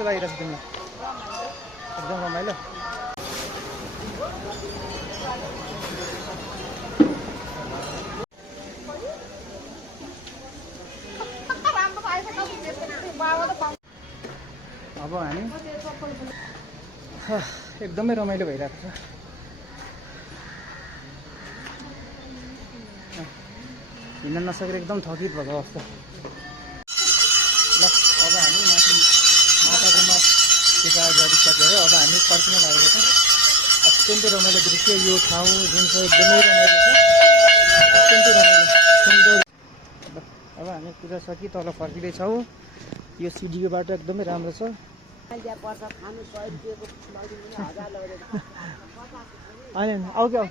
कस्तो लागिरहेछ तिमीलाई? एकदम रमाइलो। अब हामी एकदमै रमाइलो भइरहेको छ। हिँड्न नसकेर एकदम थकित भएको अवस्था। ल अब हामी माथि माताकोमा टिका गरिसकेर अब हामी फर्किन लागेको छ। अत्यन्तै रमाइलो दृश्य यो ठाउँ जुन चाहिँ एकदमै रमाइलो छ, अत्यन्तै रमाइलो सुन्दर। अब हामी पूजा सकि तल फर्किँदैछौँ। यो सिडीको बाटो एकदमै राम्रो छ। होइन आऊ क्या